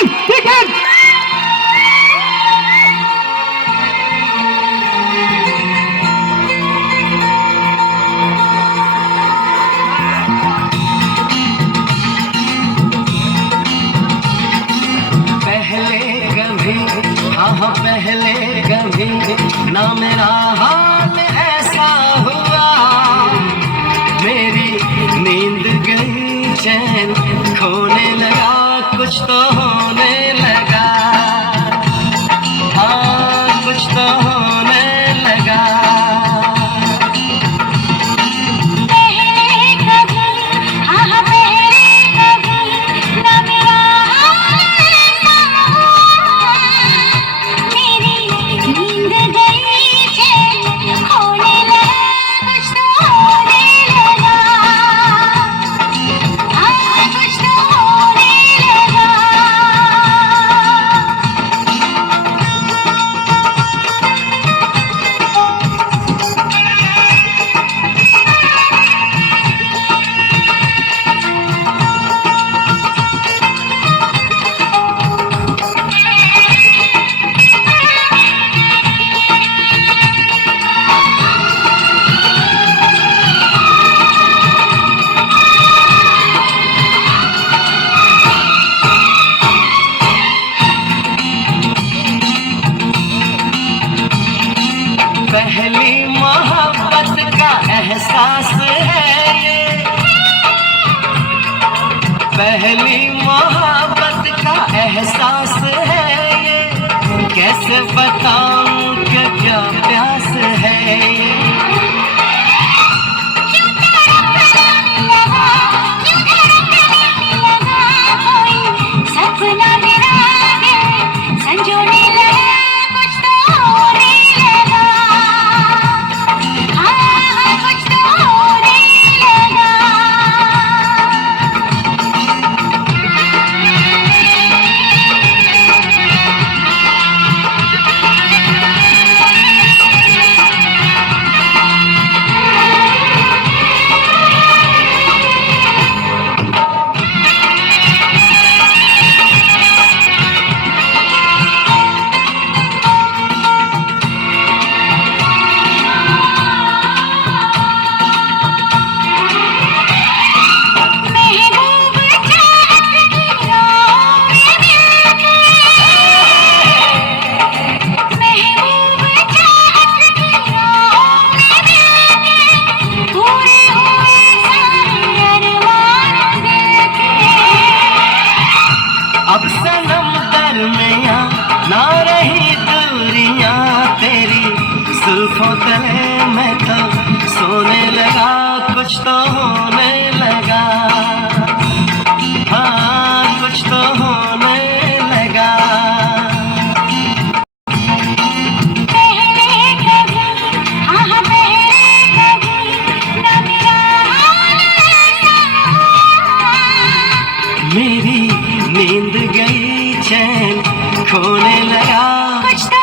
ठीक है। हाँ पहले कभी ना मेरा हाल ऐसा हुआ, मेरी नींद गई चैन खोने लगा, कुछ तो होने लगा, हाँ कुछ तो होने लगा। पहली मोहब्बत का एहसास है ये, पहली मोहब्बत का एहसास है ये, कैसे बताऊं कि क्या प्यास है ये। अब सनम दरमिया ना रही दूरियां तेरी, जुल्फों तले मैं तो सोने लगा, कुछ तो होने लगा, हाँ कुछ तो होने लगा। मेरी नींद गई चैन खोने लगा, कुछ तो